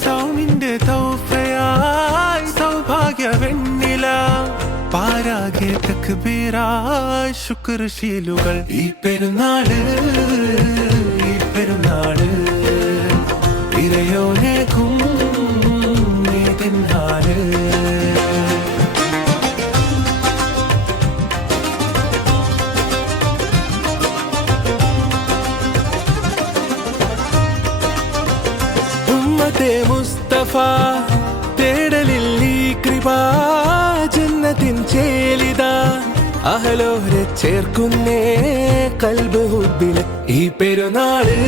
സൗമിന്റെ തൗഫയായി സൗഭാഗ്യ വെണ്ണില പാരാകെ തക്ബീറായി ശുക്ർശീലുകൾ. ഈ പെരുന്നാള് ഇരയോനേക്കും നീതിന്നാള്. മുസ്തഫ തേടലിൽ ഈ കൃപ ജന്നത്തിൻ ചേലിത അഹലോരെ ചേർക്കുന്നേ കൽബ് ഹുബ്ബിലെ ഈ പെരുന്നാള്.